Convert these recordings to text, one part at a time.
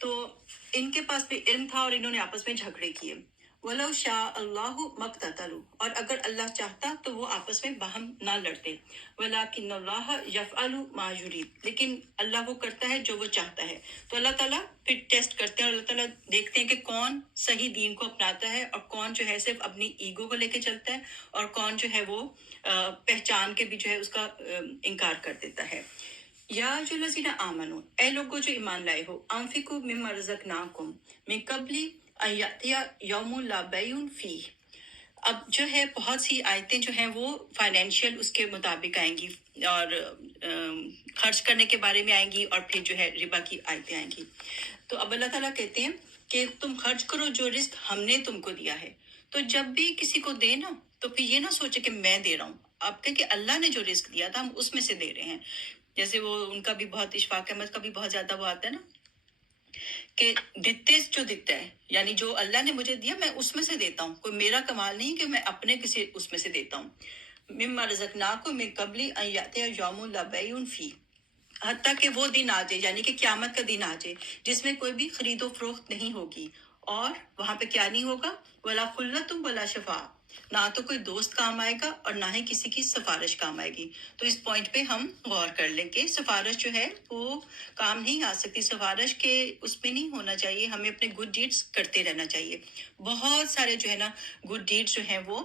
تو ان کے پاس بھی علم تھا اور انہوں نے آپس میں جھگڑے کیے. وَلَوْ شَاءَ اللَّهُ مَا اقْتَتَلُوا، اور اگر اللہ چاہتا تو وہ آپس میں باہم نہ لڑتے. وَلَٰكِنَّ اللَّهَ يَفْعَلُ مَا يُرِيدُ، لیکن اللہ وہ کرتا ہے جو وہ چاہتا ہے. تو اللہ تعالیٰ پھر ٹیسٹ کرتے ہیں اور اللہ تعالیٰ دیکھتے ہیں کہ کون صحیح دین کو اپناتا ہے اور کون جو ہے صرف اپنی ایگو کو لے کے چلتا ہے اور کون جو ہے وہ پہچان کے بھی جو ہے اس کا انکار کر دیتا ہے. یا جو الذین آمنو، اے لوگوں جو ایمان لائے ہو، انفقوا مما رزقناکم من قبل ان یأتی یوم لا بیع فیہ. اب جو ہے بہت سی آیتیں جو ہیں وہ فائنینشیل اس کے مطابق آئیں گی اور خرچ کرنے کے بارے میں آئیں گی اور پھر جو ہے ربا کی آیتیں آئیں گی. تو اب اللہ تعالیٰ کہتے ہیں کہ تم خرچ کرو جو رزق ہم نے تم کو دیا ہے. تو جب بھی کسی کو دے نا تو پھر یہ نہ سوچے کہ میں دے رہا ہوں، آپ کہ اللہ نے جو رزق دیا تھا ہم اس میں سے دے رہے ہیں. جیسے وہ ان کا بھی بہت اشفاق احمد کا بھی بہت زیادہ وہ آتا ہے نا کہ دیتے ہے، یعنی جو اللہ نے مجھے دیا میں اس میں سے دیتا ہوں. کوئی میرا کمال نہیں کہ میں اپنے کسی اس میں سے دیتا ہوں. مما رزقناکم من قبل ان یأتی یوم لا بیع فیہ، حتیٰ کہ وہ دن آ جائے، یعنی کہ قیامت کا دن آ جائے جس میں کوئی بھی خرید و فروخت نہیں ہوگی. اور وہاں پہ کیا نہیں ہوگا؟ ولا خلۃ ولا شفاء، نہ تو کوئی دوست کام آئے گا اور نہ ہی کسی کی سفارش کام آئے گی. تو اس پوائنٹ پہ ہم غور کر لیں کہ سفارش جو ہے وہ کام نہیں آ سکتی. سفارش کے اس میں نہیں ہونا چاہیے، ہمیں اپنے گڈ ڈیڈس کرتے رہنا چاہیے. بہت سارے جو ہے نا گڈ ڈیڈس جو ہیں وہ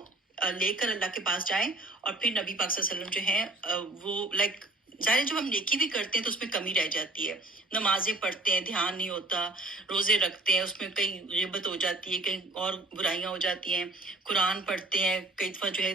لے کر اللہ کے پاس جائیں اور پھر نبی پاک صلی اللہ علیہ وسلم جو ہیں وہ لائک ظاہر جب ہم نیکی بھی کرتے ہیں تو اس میں کمی رہ جاتی ہے. نمازیں پڑھتے ہیں دھیان نہیں ہوتا، روزے رکھتے ہیں اس میں کئی غیبت ہو جاتی ہے، کئی اور برائیاں ہو جاتی ہیں. قرآن پڑھتے ہیں کئی دفعہ جو ہے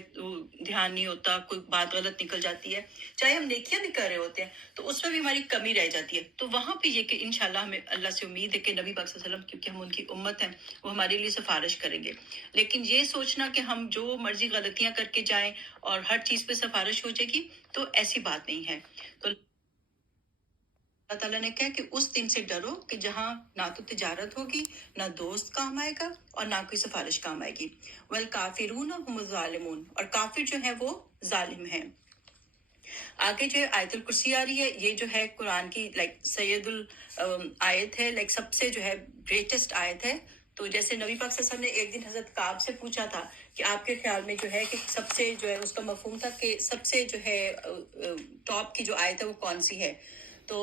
دھیان نہیں ہوتا، کوئی بات غلط نکل جاتی ہے. چاہے ہم نیکیاں بھی کر رہے ہوتے ہیں تو اس میں بھی ہماری کمی رہ جاتی ہے. تو وہاں پہ یہ کہ انشاءاللہ ہمیں اللہ سے امید ہے کہ نبی پاک صلی اللہ علیہ وسلم، کیونکہ ہم ان کی امت ہیں، وہ ہمارے لیے سفارش کریں گے. لیکن یہ سوچنا کہ ہم جو مرضی غلطیاں کر کے جائیں اور ہر چیز پہ سفارش ہو جائے گی، تو ایسی بات نہیں ہے. تو اللہ تعالیٰ نے کہا کہ اس دن سے ڈرو کہ جہاں نہ تو تجارت ہوگی، نہ دوست کام آئے گا اور نہ کوئی سفارش کام آئے گی. والکافرون هم الظالمون، اور کافر جو ہے وہ ظالم ہیں. آگے جو آیت الکرسی آ رہی ہے، یہ جو ہے قرآن کی سید آیت ہے، سب سے جو ہے گریٹسٹ آیت ہے. تو جیسے نبی پاک صلی اللہ علیہ وسلم نے ایک دن حضرت کعب سے پوچھا تھا کہ آپ کے خیال میں جو ہے کہ سب سے جو ہے اس کا مفہوم تھا کہ سب سے جو ہے ٹاپ کی جو آیت ہے وہ کون سی ہے. تو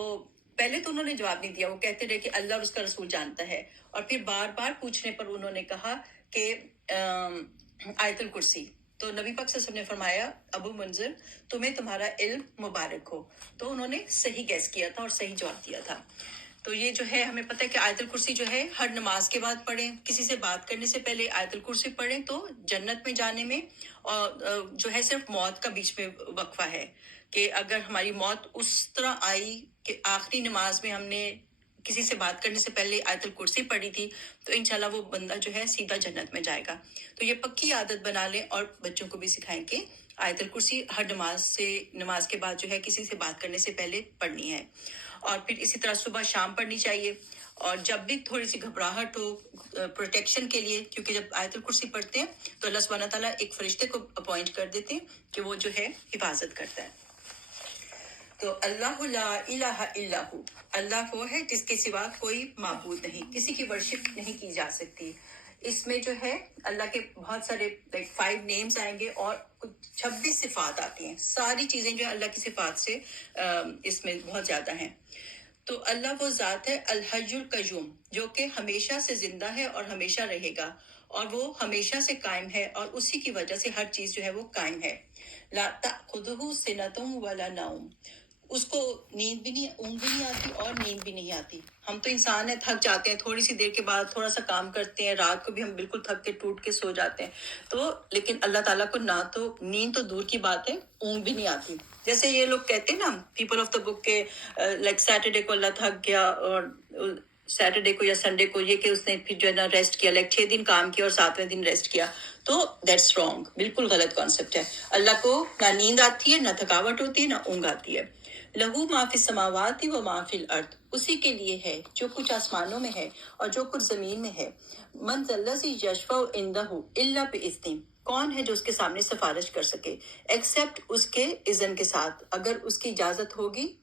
پہلے تو انہوں نے جواب نہیں دیا، وہ کہتے رہے کہ اللہ اور اس کا رسول جانتا ہے. اور پھر بار بار پوچھنے پر انہوں نے کہا کہ آیت الکرسی. تو نبی پاک صلی اللہ علیہ وسلم نے فرمایا ابو منذر تمہیں تمہارا علم مبارک ہو. تو انہوں نے صحیح گیس کیا تھا اور صحیح جواب دیا تھا. تو یہ جو ہے ہمیں پتہ ہے کہ آیت الکرسی جو ہے ہر نماز کے بعد پڑھیں، کسی سے بات کرنے سے پہلے آیت الکرسی پڑھیں تو جنت میں جانے میں اور جو ہے صرف موت کا بیچ میں وقفہ ہے کہ اگر ہماری موت اس طرح آئی کہ آخری نماز میں ہم نے کسی سے بات کرنے سے پہلے آیت الکرسی پڑھی تھی تو انشاءاللہ وہ بندہ جو ہے سیدھا جنت میں جائے گا. تو یہ پکی عادت بنا لیں اور بچوں کو بھی سکھائیں کہ آیت الکرسی ہر نماز کے بعد جو ہے کسی سے بات کرنے سے پہلے پڑھنی ہے. اور پھر اسی طرح صبح شام پڑھنی چاہیے. اور جب بھی تھوڑی سی گھبراہٹ ہو پروٹیکشن کے لیے، کیونکہ جب آیت الکرسی پڑھتے ہیں تو اللہ سبحانہ تعالیٰ ایک فرشتے کو اپوائنٹ کر دیتے ہیں کہ وہ جو ہے حفاظت کرتا ہے. تو اللہ لا الہ الا ہو، اللہ وہ ہے جس کے سوا کوئی معبود نہیں، کسی کی ورشپ نہیں کی جا سکتی. اس میں جو ہے اللہ کے بہت سارے 5 نیمز آئیں گے اور 26 صفات آتی ہیں. ساری چیزیں جو ہے اللہ کی صفات سے اس میں بہت زیادہ ہیں. تو اللہ وہ ذات ہے الحی القیوم، جو کہ ہمیشہ سے زندہ ہے اور ہمیشہ رہے گا، اور وہ ہمیشہ سے قائم ہے اور اسی کی وجہ سے ہر چیز جو ہے وہ قائم ہے. لا تأخذہ سنۃ ولا نوم، اس کو نیند بھی نہیں، اونگ بھی نہیں آتی اور نیند بھی نہیں آتی. ہم تو انسان ہیں، تھک جاتے ہیں، تھوڑی سی دیر کے بعد تھوڑا سا کام کرتے ہیں، رات کو بھی ہم بالکل تھک کے ٹوٹ کے سو جاتے ہیں. تو لیکن اللہ تعالیٰ کو نہ تو نیند تو دور کی بات ہے، اونگ بھی نہیں آتی. جیسے یہ لوگ کہتے ہیں نا پیپل آف دا بک کے سیٹرڈے کو اللہ تھک گیا اور سیٹرڈے کو یا سنڈے کو یہ کہ اس نے پھر جو ہے نا ریسٹ کیا، 6 دن کام کیا اور 7ویں دن ریسٹ کیا. تو دیٹس رانگ، بالکل غلط کانسیپٹ ہے. اللہ کو نہ نیند آتی ہے، نہ تھکاوٹ ہوتی ہے، نہ اونگ آتی ہے. لہو ما فی السماوات و ما فی الارض، اسی کے لیے ہے جو کچھ آسمانوں میں ہے اور جو کچھ زمین میں ہے. من ذا الذی یشفع عندہ الا باذنہ، کون ہے جو اس کے سامنے سفارش کر سکے ایکسیپٹ اس کے اذن کے ساتھ. اگر اس کی اجازت ہوگی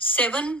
7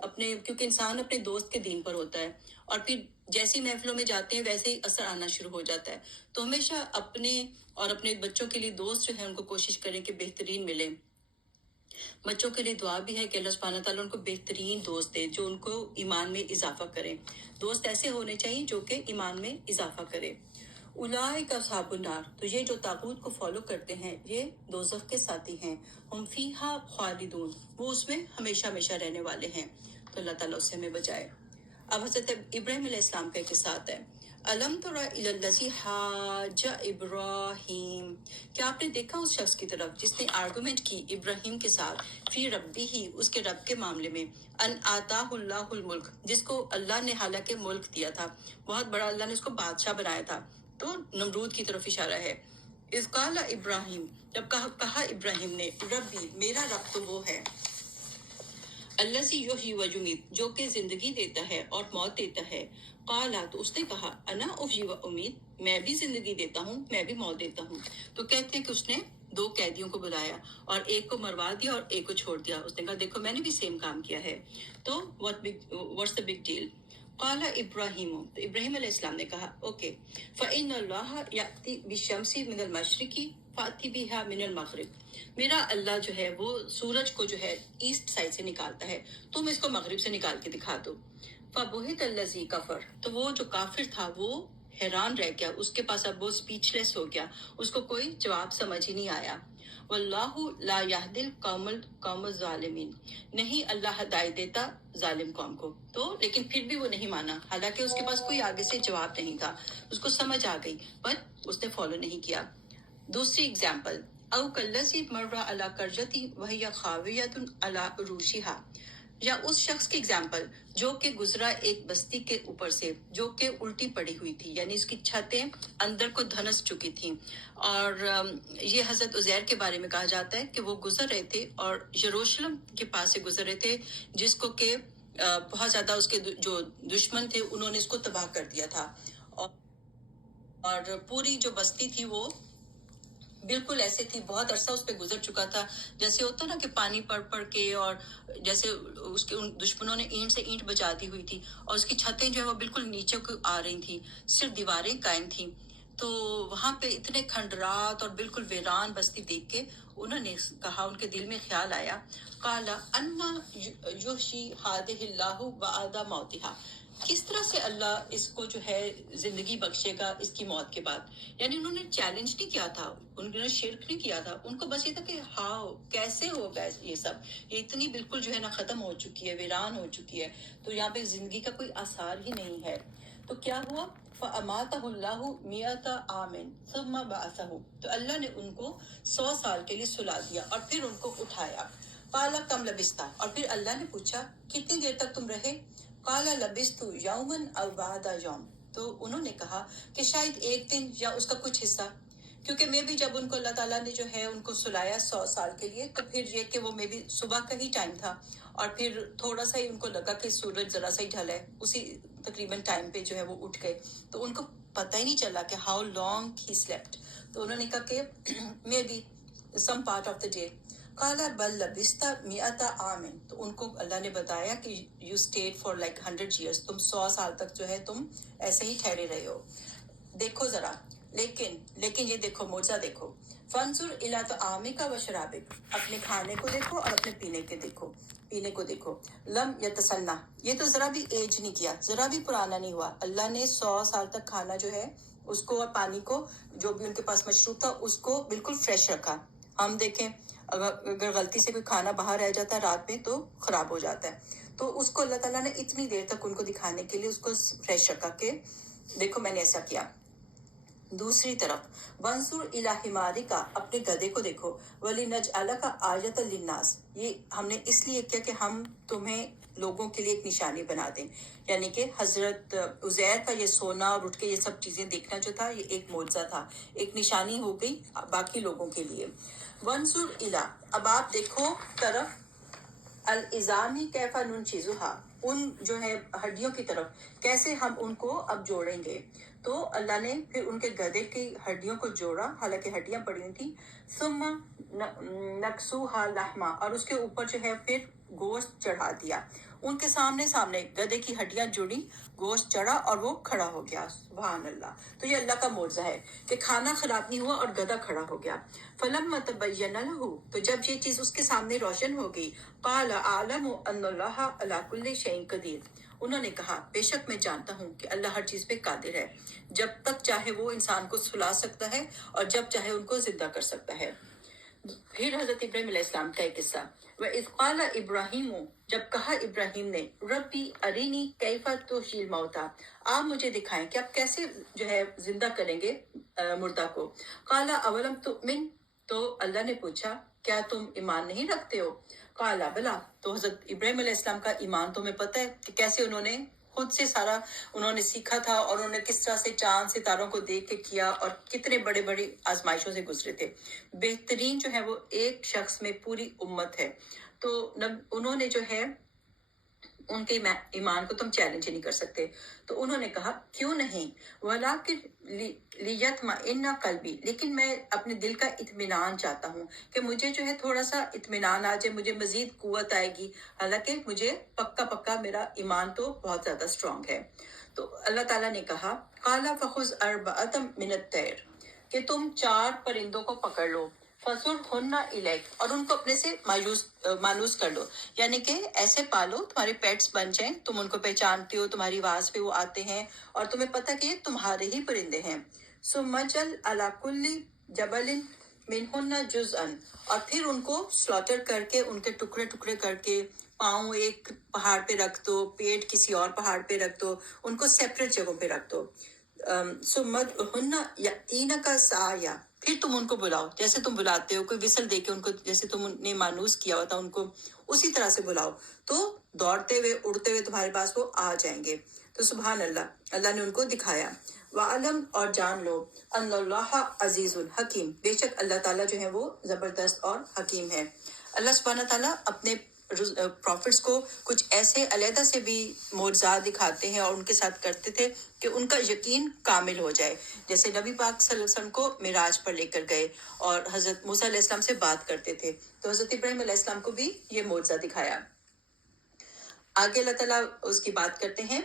کیونکہ انسان اپنے دوست کے دین پر ہوتا ہے، اور پھر جیسی محفلوں میں جاتے ہیں ویسے ہی اثر آنا شروع ہو جاتا ہے. تو ہمیشہ اپنے اور اپنے بچوں کے لیے دوست جو ہیں ان کو کوشش کریں کہ بہترین ملیں. بچوں کے لیے دعا بھی ہے کہ اللہ سبحانہ تعالیٰ ان کو بہترین دوست دے جو ان کو ایمان میں اضافہ کریں. دوست ایسے ہونے چاہیے جو کہ ایمان میں اضافہ کرے. اولئک اصحاب النار، تو یہ جو طاغوت کو فالو کرتے ہیں یہ دوزخ کے ساتھی ہیں. ہم فیہا خالدون، وہ اس میں ہمیشہ ہمیشہ رہنے والے ہیں. تو اللہ تعالیٰ اس سے ہمیں بچائے. اب حضرت ابراہیم علیہ السلام کا ایک قصہ آتا ہے. الم تر الی الذی حاج ابراہیم، کیا آپ نے دیکھا اس شخص کی طرف جس نے آرگومنٹ کی ابراہیم کے ساتھ فی ربی ہی، اس کے رب کے معاملے میں، ان آتاہ اللہ الملک، جس کو اللہ نے حالانکہ ملک دیا تھا، بہت بڑا، اللہ نے اس کو بادشاہ بنایا تھا. تو نمرود کی طرف اشارہ ہے. اذ قال ابراہیم، جب کہا ابراہیم نے، ربی، میرا رب تو وہ ہے، الذی یحیی و یمیت، جو کہ زندگی دیتا ہے اور موت دیتا ہے. قالا، تو اس نے کہا، انا احیی و امیت، میں بھی زندگی دیتا ہوں، میں بھی موت دیتا ہوں. تو کہتے ہیں کہ اس نے 2 قیدیوں کو بلایا اور ایک کو مروا دیا اور ایک کو چھوڑ دیا. اس نے کہا دیکھو میں نے بھی سیم کام کیا ہے. تو واٹس دا بگ ڈیل؟ قال ابراہیم، تو ابراہیم علیہ السلام نے کہا اوکے، فإن اللہ یأتی بالشمس من المشرق فأتی بها من المغرب، میرا اللہ جو ہے وہ سورج کو جو ہے ایسٹ سائڈ سے نکالتا ہے، تم اس کو مغرب سے نکال کے دکھا دو. فبہت الذی کفر، تو وہ جو کافر تھا وہ حیران رہ گیا، اس کے پاس اب وہ اسپیچ لیس ہو گیا، اس کو کوئی جواب سمجھ ہی نہیں آیا. واللہ لا یہدی القوم الظالمین، نہیں اللہ ہدایت دیتا ظالم قوم کو. تو لیکن پھر بھی وہ نہیں مانا، حالانکہ اس کے پاس کوئی آگے سے جواب نہیں تھا، اس کو سمجھ آ گئی بٹ اس نے فالو نہیں کیا. دوسری اگزامپل، او کلذی مر علی قرۃ وہی خاویۃ علی عروشہا، یا اس شخص کی اگزامپل جو کہ گزرا ایک بستی کے اوپر سے جو کہ الٹی پڑی ہوئی تھی، یعنی اس کی چھتیں اندر کو دھنس چکی تھیں. اور یہ حضرت عزیر کے بارے میں کہا جاتا ہے کہ وہ گزر رہے تھے اور یروشلم کے پاس سے گزر رہے تھے، جس کو کہ بہت زیادہ اس کے جو دشمن تھے انہوں نے اس کو تباہ کر دیا تھا. اور پوری جو بستی تھی وہ بالکل ایسے تھی، بہت عرصہ اس پہ گزر چکا تھا، جیسے ہوتا نا کہ پانی پڑ کے، اور جیسے اس کے ان دشمنوں نے اینٹ سے اینٹ بجا دی ہوئی تھی، اور اس کی چھتیں جو ہے وہ بالکل نیچے کو آ رہی تھی، صرف دیواریں قائم تھیں. تو وہاں پہ اتنے کھنڈرات اور بالکل ویران بستی دیکھ کے انہوں نے کہا، ان کے دل میں خیال آیا، قالا انا یحیی ہذہ اللہ بعد موتہا، کس طرح سے اللہ اس کو جو ہے زندگی بخشے گا اس کی موت کے بعد. یعنی انہوں نے چیلنج نہیں کیا تھا، انہوں نے شرک نہیں کیا تھا، ان کو بس یہ تھا کہ ہاؤ، کیسے ہوگا یہ سب، یہ اتنی بالکل جو ہے نا ختم ہو چکی ہے، ویران ہو چکی ہے، تو یہاں پہ زندگی کا کوئی آثار ہی نہیں ہے. تو کیا ہوا، فَأَمَاتَهُ اللَّهُ مِئَةَ عَامٍ ثُمَّ بَعَثَهُ، تو اللہ نے ان کو 100 سال کے لیے سلا دیا اور پھر ان کو اٹھایا. قَالَ كَمْ لَبِثْتَ، اور پھر اللہ نے پوچھا کتنی دیر تک تم رہے. قَالَ لَبِثْتُ يَوْمًا أَوْ بَعْضَ يَوْمٍ، تو انہوں نے کہا کہ شاید ایک دن یا اس کا کچھ حصہ، کیونکہ میں بھی جب ان کو اللہ تعالیٰ نے جو ہے ان کو سلایا 100 سال کے لیے، تو پھر یہ کہ وہ میں بھی صبح کا ہی ٹائم تھا، اور پھر تھوڑا سا ہی ان کو لگا کہ سورج ذرا سا ہی ڈھلا ہے، اسی تقریباً ٹائم پہ جو ہے وہ اٹھ گئے، تو ان کو پتہ ہی نہیں چلا کہ ہاؤ لانگ ہی سلیپٹ. تو انہوں نے کہا کہ میں بھی some part of the day. قال بل لبثت 100 عام، تو ان کو اللہ نے بتایا کہ you stayed for like 100 years, تم 100 سال تک جو ہے تم ایسے ہی ٹھہرے رہے ہو. دیکھو ذرا، لیکن یہ دیکھو معجزہ دیکھو، فانظر الی طعامک و شرابک، اپنے کھانے کو دیکھو اور اپنے پینے کو دیکھو. لم یتسنہ، یہ تو ذرا بھی ایج نہیں کیا، ذرا بھی پرانا نہیں ہوا. اللہ نے 100 سال تک کھانا جو ہے اس کو اور پانی کو، جو بھی ان کے پاس مشروب تھا، اس کو بالکل فریش رکھا. ہم دیکھیں اگر غلطی سے کوئی کھانا باہر رہ جاتا ہے رات میں تو خراب ہو جاتا ہے، تو اس کو اللہ تعالیٰ نے اتنی دیر تک ان کو دکھانے کے لیے اس کو فریش رکھا کہ دیکھو میں نے ایسا کیا. دوسری طرف وانظر الی حمارک، اپنے گدھے کو دیکھو، ولنجعلک آیۃ للناس، یہ ہم نے اس لیے کیا کہ ہم تمہیں لوگوں کے لیے ایک نشانی بنا دیں. یعنی کہ حضرت عزیر کا یہ سونا اور اٹھ کے یہ سب چیزیں دیکھنا جو تھا، یہ ایک معجزہ تھا، ایک نشانی ہو گئی باقی لوگوں کے لیے. وانظر الی، اب آپ دیکھو طرف، العظامی کیف ننشزھا، ان جو ہے ہڈیوں کی طرف کیسے ہم ان کو اب جوڑیں گے. تو اللہ نے پھر ان کے گدھے کی ہڈیوں کو جوڑا، حالانکہ ہڈیاں پڑی ہوئی تھیں. ثم نکسوہا لحما، اور اس کے اوپر جو ہے پھر گوشت چڑھا دیا. ان کے سامنے سامنے گدھے کی ہڈیاں جڑی، گوشت چڑھا اور وہ کھڑا ہو گیا. سبحان اللہ. تو یہ اللہ کا معجزہ ہے کہ کھانا خراب نہیں ہوا اور گدھا کھڑا ہو گیا. فلما تبین لہ، تو جب یہ چیز اس کے سامنے روشن ہو گئی، قال اعلم ان اللہ علی کل شیء قدیر، انہوں نے کہا بے شک میں جانتا ہوں کہ اللہ ہر چیز پہ قادر ہے، جب تک چاہے وہ انسان کو سلا سکتا ہے اور جب چاہے ان کو زندہ کر سکتا ہے. پھر حضرت ابراہیم علیہ السلام کا ایک قصہ. وَإِذْ قَالَ إِبْرَاهِيمُ، جب کہا ابراہیم نے، ربی ارینی کیف تحیی الموتیٰ، آپ مجھے دکھائیں کہ آپ کیسے جو ہے زندہ کریں گے مردہ کو. قال اولم تؤمن، تو اللہ نے پوچھا کیا تم ایمان نہیں رکھتے ہو. قال بلا، تو حضرت ابراہیم علیہ السلام کا ایمان تمہیں پتہ ہے کہ کیسے انہوں نے خود سے سارا انہوں نے سیکھا تھا، اور انہوں نے کس طرح سے چاند ستاروں کو دیکھ کے کیا، اور کتنے بڑے بڑے آزمائشوں سے گزرے تھے. بہترین جو ہے وہ ایک شخص میں پوری امت ہے. تو انہوں نے جو ہے ان کے ایمان کو تم چیلنج ہی نہیں کر سکتے. تو انہوں نے کہا کیوں نہیں، وَلَٰكِن لِيَطْمَئِنَّ قَلْبِي، لیکن میں اپنے دل کا اطمینان چاہتا ہوں کہ مجھے جو ہے تھوڑا سا اطمینان آ جائے، مجھے مزید قوت آئے گی، حالانکہ مجھے پکا میرا ایمان تو بہت زیادہ اسٹرانگ ہے. تو اللہ تعالیٰ نے کہا قَالَ فَخُذْ أَرْبَعَةً مِنَ الطَّيْرِ، کہ تم 4 پرندوں کو پکڑ لو، فَصُرْهُنَّ إِلَيْكَ، اور ان کو اپنے سے مانوس کر لو، یعنی کہ ایسے پالو تمہارے پیٹس بن جائیں، تم ان کو پہچانتے ہو، تمہاری آواز پہ وہ آتے ہیں اور تمہیں پتہ کہ یہ تمہارے ہی پرندے ہیں. ثُمَّ اجْعَلْ عَلَىٰ كُلِّ جَبَلٍ مِّنْهُنَّ جُزْءًا، اور پھر ان کو سلاٹر کر کے، ان کے ٹکڑے کر کے، پاؤں ایک پہاڑ پہ رکھ دو، پیٹ کسی اور پہاڑ پہ رکھ دو، ان کو سیپریٹ جگہوں پہ رکھ دو. سمدہن یأتینک سعیا، پھر تم ان کو بلاؤ جیسے تم بلاتے ہو، کوئی وسل دے کے ان کو، جیسے تم نے مانوس کیا ہوا تھا ان کو، اسی طرح سے بلاؤ تو دوڑتے ہوئے اڑتے ہوئے تمہارے پاس وہ آ جائیں گے. تو سبحان اللہ، اللہ نے ان کو دکھایا. وَعَلَمْ، اور جان لو، ان اللہ عزیز الحکیم، بے شک اللہ تعالیٰ جو ہے وہ زبردست اور حکیم ہے. اللہ سبحانہ تعالیٰ اپنے پروفٹس کو کچھ ایسے علیحدہ سے بھی معجزات دکھاتے ہیں اور ان کے ساتھ کرتے تھے کہ ان کا یقین کامل ہو جائے. جیسے نبی پاک صلی اللہ علیہ وسلم کو معراج پر لے کر گئے اور حضرت موسیٰ علیہ السلام سے بات کرتے تھے، تو حضرت ابراہیم علیہ السلام کو بھی یہ معجزہ دکھایا. آگے اللہ تعالیٰ اس کی بات کرتے ہیں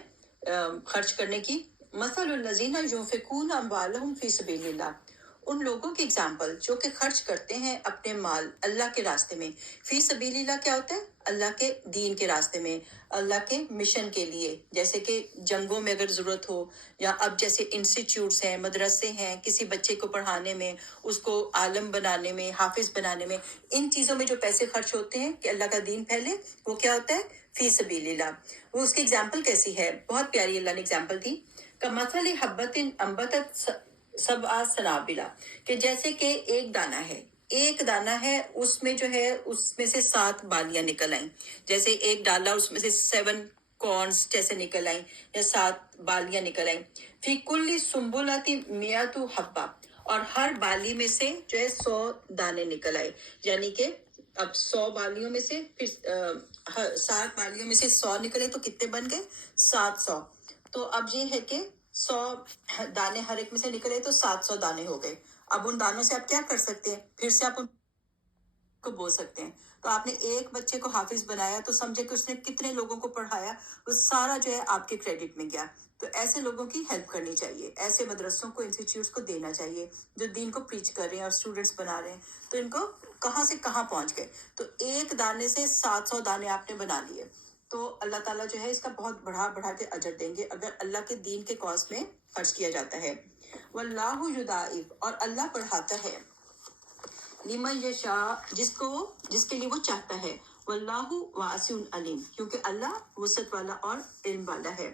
خرچ کرنے کی. مثل الذین ينفقون اموالهم فی سبیل اللہ، ان لوگوں کی اگزامپل جو کہ خرچ کرتے ہیں اپنے مال اللہ کے راستے میں. فی سبیل اللہ کیا ہوتا ہے؟ اللہ کے دین کے راستے میں، اللہ کے مشن کے لیے، جیسے کہ جنگوں میں اگر ضرورت ہو، یا اب جیسے انسٹیٹیوٹس ہیں، مدرسے ہیں، کسی بچے کو پڑھانے میں، اس کو عالم بنانے میں، حافظ بنانے میں، ان چیزوں میں جو پیسے خرچ ہوتے ہیں کہ اللہ کا دین پھیلے، وہ کیا ہوتا ہے؟ فی سبیل اللہ. وہ اس کی اگزامپل کیسی ہے؟ بہت پیاری اللہ نے اگزامپل دی. کمثل حبۃ انبتت سبع سنابل، کہ جیسے کہ ایک دانہ ہے، اس میں جو ہے اس میں سے 7 بالیاں نکل آئیں. جیسے ایک ڈالا، اس میں سے 7 کارنس جیسے نکل آئیں، یا 7 بالیاں نکل آئیں. فی کل سنبلۃ مئۃ حبہ، اور ہر بالی میں سے جو ہے 100 دانے نکل آئے. یعنی کہ اب 100 بالیوں میں سے پھر 7 بالیوں میں سے 100 نکلے تو کتنے بن گئے؟ 700. تو اب یہ ہے کہ 100 دانے ہر ایک میں سے نکلے تو 700 دانے ہو گئے. اب ان دانوں سے آپ کیا کر سکتے ہیں؟ پھر سے آپ ان کو بو سکتے ہیں. تو آپ نے ایک بچے کو حافظ بنایا تو سمجھے کہ اس نے کتنے لوگوں کو پڑھایا، وہ سارا جو ہے آپ کے کریڈٹ میں گیا. تو ایسے لوگوں کی ہیلپ کرنی چاہیے، ایسے مدرسوں کو، انسٹیٹیوٹس کو دینا چاہیے جو دین کو پریچ کر رہے ہیں اور اسٹوڈنٹس بنا رہے ہیں. تو ان کو کہاں سے کہاں پہنچ گئے. تو ایک دانے سے 700 دانے آپ نے بنا لیے. تو اللہ تعالیٰ جو ہے اس کا بہت بڑھا کے اجر دیں گے اگر اللہ کے دین کے کاز میں خرچ کیا جاتا ہے. واللہ یضاعف، اور اللہ بڑھاتا ہے، لمن یشاء، جس کے لیے وہ چاہتا ہے. واللہ واسع علیم، کیونکہ اللہ وسعت والا اور علم والا ہے.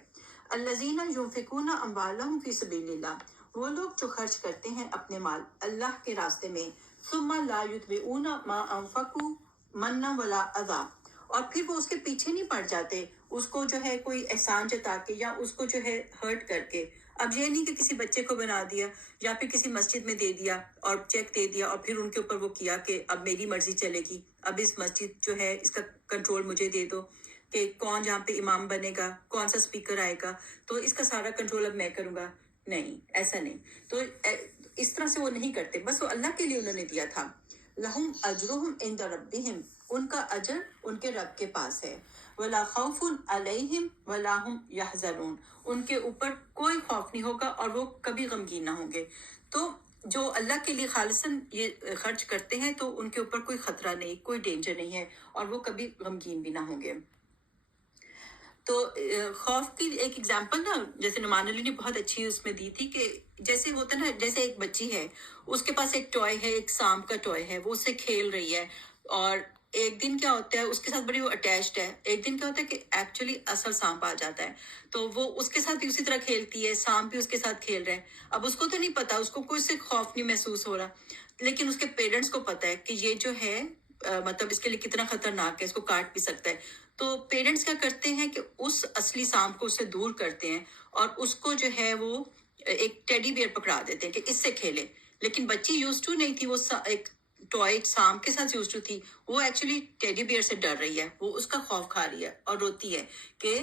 الذین ينفقون اموالهم فی سبیل اللہ، وہ لوگ جو خرچ کرتے ہیں اپنے مال اللہ کے راستے میں. ثم لا یتبعون ما انفقوا منا ولا اذى، اور پھر وہ اس کے پیچھے نہیں پڑ جاتے اس کو جو ہے کوئی احسان جتا کے یا اس کو جو ہے ہرٹ کر کے. اب یہ نہیں کہ کسی بچے کو بنا دیا یا پھر کسی مسجد میں دے دیا اور چیک دے دیا اور پھر ان کے اوپر وہ کیا کہ اب میری مرضی چلے گی، اب اس مسجد جو ہے اس کا کنٹرول مجھے دے دو کہ کون جہاں پہ امام بنے گا، کون سا سپیکر آئے گا، تو اس کا سارا کنٹرول اب میں کروں گا. نہیں، ایسا نہیں. تو اس طرح سے وہ نہیں کرتے، بس وہ اللہ کے لیے انہوں نے دیا تھا. لہم اجرہم عند ربہم، ان کا اجر ان کے رب کے پاس ہے. ولا خوف علیہم ولا هم یحزنون، ان کے اوپر کوئی خوف نہیں ہوگا اور وہ کبھی غمگین نہ ہوں گے۔ تو جو اللہ کے لیے خالصاً یہ خرچ کرتے ہیں تو ان کے اوپر کوئی خطرہ نہیں، کوئی ڈینجر نہیں ہے، اور وہ کبھی غمگین بھی نہ ہوں گے۔ تو خوف کی ایک ایگزامپل نا جیسے نعمان علی نے بہت اچھی اس میں دی تھی، کہ جیسے ہوتا نا، جیسے ایک بچی ہے، اس کے پاس ایک ٹوائے ہے، ایک سانپ کا ٹوائے ہے، وہ اس سے کھیل رہی ہے، اور ایک دن کیا ہوتا ہے اس کے ساتھ بڑی وہ اٹیچڈ ہے، ایک دن کیا ہوتا ہے کہ ایکچولی اصل سانپ آ جاتا ہے، تو وہ اس کے ساتھ بھی اسی طرح کھیلتی ہے، سانپ بھی اس کے ساتھ کھیل رہا ہے۔ اب اس کو تو نہیں پتا، اس کو کوئی سے خوف نہیں محسوس ہو رہا، لیکن اس کے پیرنٹس کو پتا ہے کہ یہ جو ہے مطلب اس کے لیے کتنا خطرناک ہے، اس کو کاٹ بھی سکتا ہے۔ تو پیرنٹس کیا کرتے ہیں کہ اس اصلی سانپ کو اس سے دور کرتے ہیں، اور اس کو جو ہے وہ ایک ٹیڈی بیئر پکڑا دیتے ہیں کہ اس سے کھیلے، لیکن بچی یوز ٹو نہیں تھی، وہ ایک ٹوائے سانپ کے ساتھ یوز ٹو تھی، وہ ایکچولی ٹیڈی بیئر سے ڈر رہی ہے، وہ اس کا خوف کھا رہی ہے اور روتی ہے کہ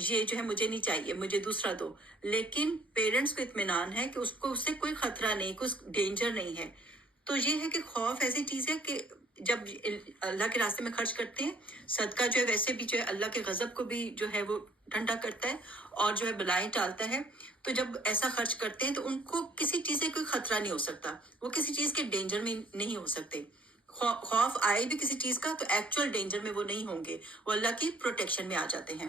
یہ جو ہے مجھے نہیں چاہیے، مجھے دوسرا دو۔ لیکن پیرنٹس کو اطمینان ہے کہ اس کو اس سے کوئی خطرہ نہیں، کوئی ڈینجر نہیں ہے۔ تو یہ ہے کہ خوف ایسی چیز ہے کہ جب اللہ کے راستے میں خرچ کرتے ہیں، صدقہ جو ہے ویسے بھی جو ہے اللہ کے غضب کو بھی جو ہے وہ ٹھنڈا کرتا ہے اور جو ہے بلائیں ٹالتا ہے۔ تو جب ایسا خرچ کرتے ہیں تو ان کو کسی چیز سے کوئی خطرہ نہیں ہو سکتا، وہ کسی چیز کے ڈینجر میں نہیں ہو سکتے۔ خوف آئے بھی کسی چیز کا تو ایکچوئل ڈینجر میں وہ نہیں ہوں گے، وہ اللہ کی پروٹیکشن میں آ جاتے ہیں۔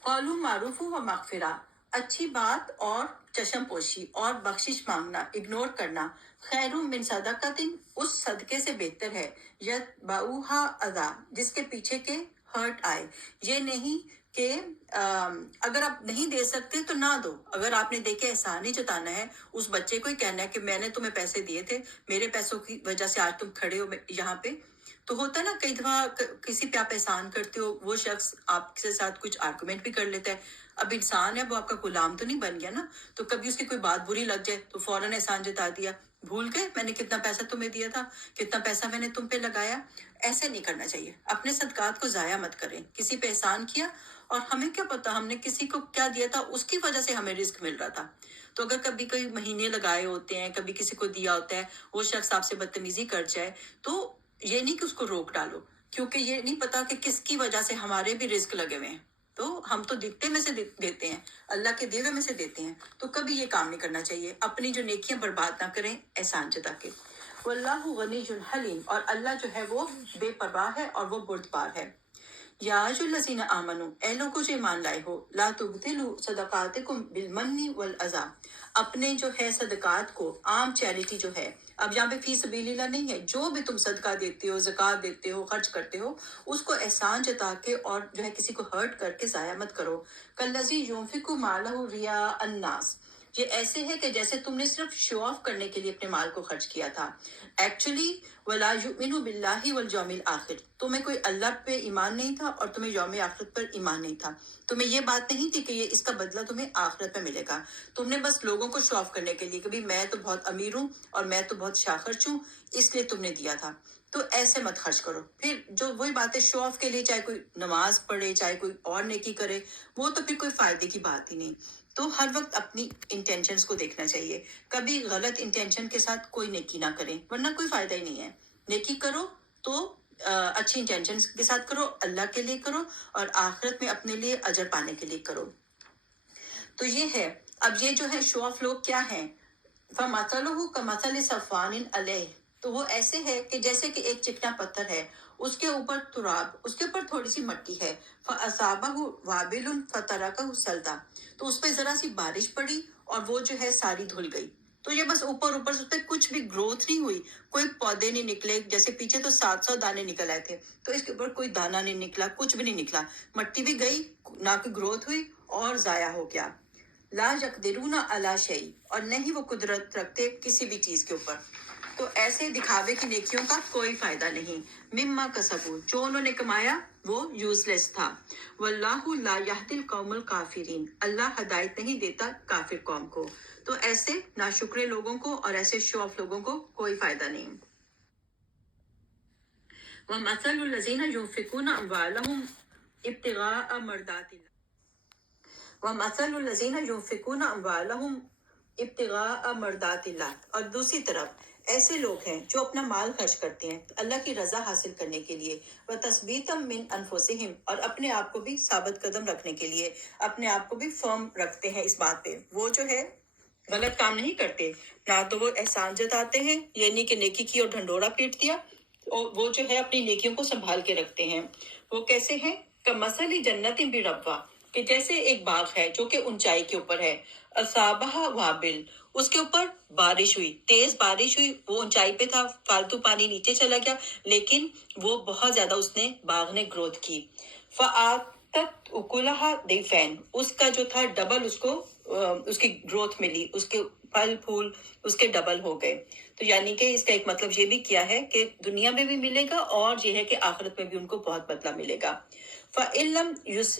قولوا معروف و مغفرہ، اچھی بات اور چشم پوشی اور بخشش مانگنا، اگنور کرنا، خیر من صدقۃ، اس صدقے سے بہتر ہے، یتبعھا اذی، جس کے پیچھے کے ہرٹ آئے۔ یہ نہیں کہ اگر آپ نہیں دے سکتے تو نہ دو، اگر آپ نے دیکھے احسان نہیں جتانا ہے، اس بچے کو ہی کہنا ہے کہ میں نے تمہیں پیسے دیے تھے، میرے پیسوں کی وجہ سے آج تم کھڑے ہو یہاں پہ۔ تو ہوتا ہے نا کئی دفعہ کسی پہ آپ احسان کرتے ہو، وہ شخص آپ کے ساتھ کچھ آرگومنٹ بھی کر لیتا ہے، اب انسان ہے، وہ آپ کا غلام تو نہیں بن گیا نا، تو کبھی اس کی کوئی بات بری لگ جائے تو فوراً احسان جتا دیا، بھول گئے میں نے کتنا پیسہ تمہیں دیا تھا، کتنا پیسہ میں نے تم پہ لگایا۔ ایسے نہیں کرنا چاہیے، اپنے صدقات کو ضائع مت کریں۔ کسی پہ احسان کیا اور ہمیں کیا پتا ہم نے کسی کو کیا دیا تھا، اس کی وجہ سے ہمیں رزق مل رہا تھا۔ تو اگر کبھی کوئی مہینے لگائے ہوتے ہیں، کبھی کسی کو دیا ہوتا ہے، وہ شخص آپ سے بدتمیزی کر جائے، تو یہ نہیں کہ اس کو روک ڈالو، کیونکہ یہ نہیں پتا کہ کس کی وجہ سے ہمارے بھی رزق لگے ہوئے ہیں۔ تو ہم تو دیتے میں سے دیتے ہیں، اللہ کے دیوے میں سے دیتے ہیں، تو کبھی یہ کام نہیں کرنا چاہیے، اپنی جو نیکیاں برباد نہ کریں احسان جتا کے۔ واللہ غنی حلیم، اور اللہ جو ہے وہ بے پرواہ ہے اور وہ بردبار ہے۔ یا ایھا الذین آمنوا، اے لوگو جو ایمان لائے ہو، لا تبطلوا صدقاتکم بالمن والاذی، اپنے جو ہے صدقات کو، عام چیریٹی جو ہے، اب یہاں پہ فی سبیل اللہ نہیں ہے، جو بھی تم صدقہ دیتے ہو، زکوٰۃ دیتے ہو، خرچ کرتے ہو، اس کو احسان جتا کے اور جو ہے کسی کو ہرٹ کر کے ضائع مت کرو۔ کالذی ينفق مالہ رئاء الناس، یہ ایسے ہے کہ جیسے تم نے صرف شو آف کرنے کے لیے اپنے مال کو خرچ کیا تھا۔ ایکچولی ولا یؤمن باللہ والیوم الآخر، تمہیں کوئی اللہ پہ ایمان نہیں تھا اور تمہیں یوم آخرت پر ایمان نہیں تھا، تمہیں یہ بات نہیں تھی کہ یہ اس کا بدلہ تمہیں آخرت میں ملے گا، تم نے بس لوگوں کو شو آف کرنے کے لیے کہ بھی میں تو بہت امیر ہوں اور میں تو بہت شاخرچ ہوں، اس لیے تم نے دیا تھا۔ تو ایسے مت خرچ کرو۔ پھر جو وہی بات ہے شو آف کے لیے، چاہے کوئی نماز پڑھے، چاہے کوئی اور نیکی کرے، وہ تو پھر کوئی فائدے کی بات ہی نہیں۔ تو ہر وقت اپنی انٹینشنز کو دیکھنا چاہیے، کبھی غلط انٹینشن کے ساتھ کوئی نیکی نہ کریں، ورنہ کوئی فائدہ ہی نہیں ہے۔ نیکی کرو تو اچھی انٹینشنز کے ساتھ کرو، اللہ کے لیے کرو، اور آخرت میں اپنے لیے اجر پانے کے لیے کرو۔ تو یہ ہے، اب یہ جو ہے شو آف لوگ کیا ہیں، فَمَثَلُهُ كَمَثَلِ صَفْوَانٍ عَلَيْهِ، تو وہ ایسے ہے کہ جیسے کہ ایک چکنا پتھر ہے، اس کے اوپر تراب، اس کے اوپر تھوڑی سی مٹی ہے، فَأَصَابَهُ وَابِلٌ فَتَرَكَهُ صَلْدًا، تو اس پہ ذرا سی بارش پڑی اور وہ جو ہے ساری دھل گئی۔ تو یہ بس اوپر اس پہ کچھ بھی گروتھ نہیں ہوئی، کوئی پودے نہیں نکلے، جیسے پیچھے تو 700 دانے نکل آئے تھے، تو اس کے اوپر کوئی دانا نہیں نکلا، کچھ بھی نہیں نکلا، مٹی بھی گئی، نہ کوئی گروتھ ہوئی اور ضائع ہو گیا۔ لا یقدرون علی شیء، اور نہیں وہ قدرت رکھتے کسی بھی چیز کے اوپر۔ تو ایسے دکھاوے کی نیکیوں کا کوئی فائدہ نہیں۔ مما کسبوا، جو انہوں نے کمایا وہ یوز لیس تھا۔ واللہ لا یہدی القوم الکافرین، اللہ ہدایت نہیں دیتا کافر قوم کو۔ تو ایسے ناشکرے لوگوں کو اور ایسے شو آف لوگوں کو کوئی فائدہ نہیں۔ وَمَثَلُ الَّذِينَ يُنفِقُونَ أَمْوَالَهُمْ ابْتِغَاءَ مَرْضَاتِ اللَّهِ وَمَثَلُ الَّذِينَ يُنفِقُونَ أَمْوَالَهُمْ ابْتِغَاءَ مَرْضَاتِ اللَّهِ، اور دوسری طرف ایسے لوگ ہیں جو اپنا مال خرچ کرتے ہیں اللہ کی رضا حاصل کرنے کے لیے، وہ تثبیتم من انفسہم، اور اپنے آپ کو بھی ثابت قدم رکھنے کے لیے، اپنے آپ کو بھی فرم رکھتے ہیں اس بات پہ، وہ جو ہے غلط کام نہیں کرتے، نہ تو وہ احسان جتاتے ہیں، یعنی کہ نیکی کی اور ڈھنڈورا پیٹ دیا، اور وہ جو ہے اپنی نیکیوں کو سنبھال کے رکھتے ہیں۔ وہ کیسے ہیں؟ کمثل جنت بربوا، کہ جیسے ایک باغ ہے جو کہ اونچائی کے اوپر ہے، اصابہ وابل، اس کے اوپر بارش ہوئی، تیز بارش ہوئی، وہ اونچائی پہ تھا، فالتو پانی نیچے چلا گیا، لیکن وہ بہت زیادہ اس نے باغ نے گروتھ کی، فآتت اکلہا ضعفین، اس کا جو تھا ڈبل اس کو اس کی گروتھ ملی، اس کے پھل پھول اس کے ڈبل ہو گئے۔ تو یعنی کہ اس کا ایک مطلب یہ بھی کیا ہے کہ دنیا میں بھی ملے گا، اور یہ ہے کہ آخرت میں بھی ان کو بہت بدلہ ملے گا۔ فَإِلَّمْ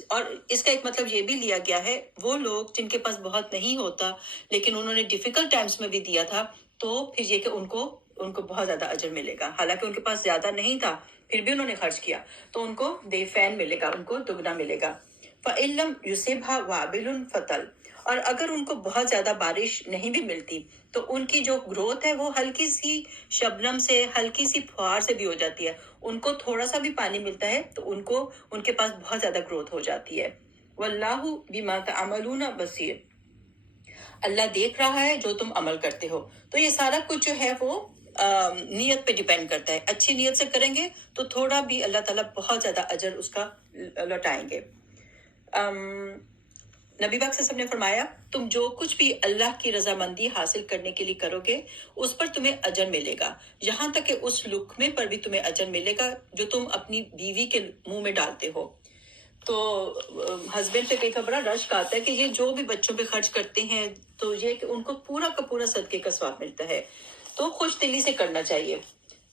اور اس کا ایک مطلب یہ بھی لیا گیا ہے، وہ لوگ جن کے پاس بہت نہیں ہوتا لیکن انہوں نے ڈیفیکلٹ ٹائمز میں بھی دیا تھا، تو پھر یہ کہ ان کو بہت زیادہ اجر ملے گا، حالانکہ ان کے پاس زیادہ نہیں تھا پھر بھی انہوں نے خرچ کیا، تو ان کو ضعفین ملے گا، ان کو دگنا ملے گا۔ فَإِلَّمْ يُصِبْهَا وَابِلٌ فَطَلٌ، اور اگر ان کو بہت زیادہ بارش نہیں بھی ملتی تو ان کی جو گروتھ ہے وہ ہلکی سی شبنم سے، ہلکی سی پھوار سے بھی ہو جاتی ہے، ان کو تھوڑا سا بھی پانی ملتا ہے تو ان کے پاس بہت زیادہ گروتھ ہو جاتی ہے۔ واللہ بما تعملون بصیر، اللہ دیکھ رہا ہے جو تم عمل کرتے ہو۔ تو یہ سارا کچھ جو ہے وہ نیت پہ ڈیپینڈ کرتا ہے، اچھی نیت سے کریں گے تو تھوڑا بھی اللہ تعالیٰ بہت زیادہ اجر اس کا لوٹائیں گے۔ نبی پاک صلی اللہ علیہ وسلم نے فرمایا، تم جو کچھ بھی اللہ کی رضامندی حاصل کرنے کے لیے کرو گے اس پر تمہیں اجر ملے گا، یہاں تک کہ اس لقمے پر بھی تمہیں اجر ملے گا جو تم اپنی بیوی کے منہ میں ڈالتے ہو۔ تو ہسبینڈ پہ کئی کا بڑا رشک آتا ہے کہ یہ جو بھی بچوں پہ خرچ کرتے ہیں تو یہ کہ ان کو پورا کا پورا صدقے کا ثواب ملتا ہے، تو خوش دلی سے کرنا چاہیے۔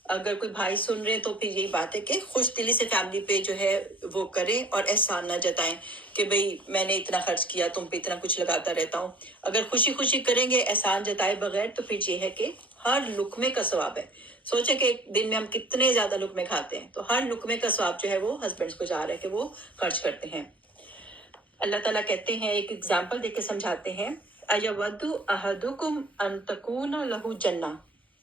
اگر کوئی بھائی سن رہے تو پھر یہی بات ہے کہ خوش دلی سے فیملی پہ جو ہے وہ کریں اور احسان نہ جتائیں کہ بھئی میں نے اتنا خرچ کیا، تم پہ اتنا کچھ لگاتا رہتا ہوں۔ اگر خوشی خوشی کریں گے احسان جتائے بغیر تو پھر یہ ہے کہ ہر لقمے کا ثواب ہے۔ سوچیں کہ ایک دن میں ہم کتنے زیادہ لقمے کھاتے ہیں، تو ہر لقمے کا ثواب جو ہے وہ ہسبینڈز کو جا رہا ہے کہ وہ خرچ کرتے ہیں۔ اللہ تعالیٰ کہتے ہیں، ایک اگزامپل دے کے سمجھاتے ہیں، اَيَوَدُّ أَحَدُكُمْ أَن تَكُونَ لَهُ جَنَّةٌ،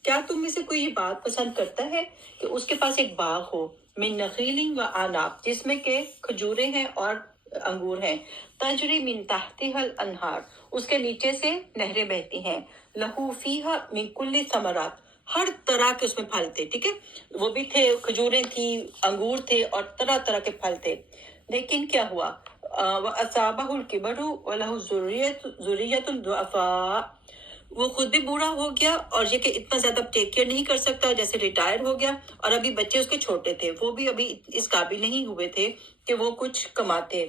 کیا تم میں سے کوئی یہ بات پسند کرتا ہے کہ اس کے پاس ایک باغ ہو، من نخیل و آناب، جس میں کہ کھجوریں ہیں اور انگور ہیں، تجری من تحتها الانہار، اس کے نیچے سے نہریں بہتی ہیں، لہو فیہا من کل ثمرات، ہر طرح کے اس میں پھل تھے، ٹھیک ہے، وہ بھی تھے، کھجوریں تھی، انگور تھے اور طرح طرح کے پھل تھے، لیکن کیا ہوا، وَأَصَابَهُ الْكِبَرُ وَلَهُ ذُرِّيَّةٌ ضُعَفَاءُ، وہ خود بھی بوڑھا ہو گیا اور یہ کہ اتنا زیادہ ٹیک کیئر نہیں کر سکتا، جیسے ریٹائر ہو گیا، اور ابھی بچے اس کے چھوٹے تھے، وہ بھی ابھی اس قابل نہیں ہوئے تھے کہ وہ کچھ کماتے۔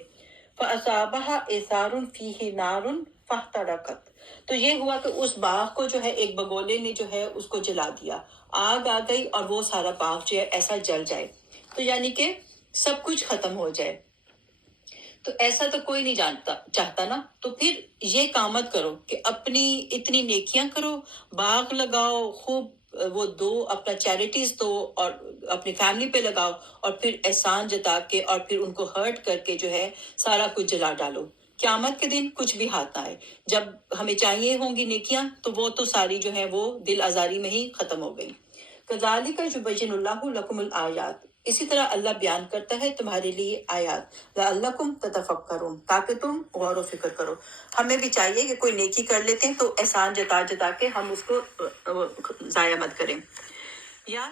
فَأَصَابَهَا إِثَارٌ فِيهِ نَارٌ فَاحْتَرَقَتْ، تو یہ ہوا کہ اس باغ کو جو ہے ایک بگولے نے جو ہے اس کو جلا دیا، آگ آ گئی اور وہ سارا باغ جو ہے ایسا جل جائے، تو یعنی کہ سب کچھ ختم ہو جائے۔ تو ایسا تو کوئی نہیں چاہتا نا، تو پھر یہ کام مت کرو کہ اپنی اتنی نیکیاں کرو، باغ لگاؤ، خوب وہ دو، اپنا چیریٹیز دو اور اپنی فیملی پہ لگاؤ، اور پھر احسان جتا کے اور پھر ان کو ہرٹ کر کے جو ہے سارا کچھ جلا ڈالو، قیامت کے دن کچھ بھی ہاتھ نہ آئے۔ جب ہمیں چاہیے ہوں گی نیکیاں تو وہ تو ساری جو ہے وہ دل آزاری میں ہی ختم ہو گئی۔ كَذَلِكَ يُبَيِّنُ اللَّهُ لَكُمُ الْآيَاتِ، اسی طرح اللہ بیان کرتا ہے تمہارے لیے آیات، لَعَلَّكُمْ تَتَفَكَّرُونَ، تاکہ تم غور و فکر کرو۔ ہمیں بھی چاہیے کہ کوئی نیکی کر لیتے ہیں تو احسان جتا جتا کے ہم اس کو ضائع مت کریں۔ یا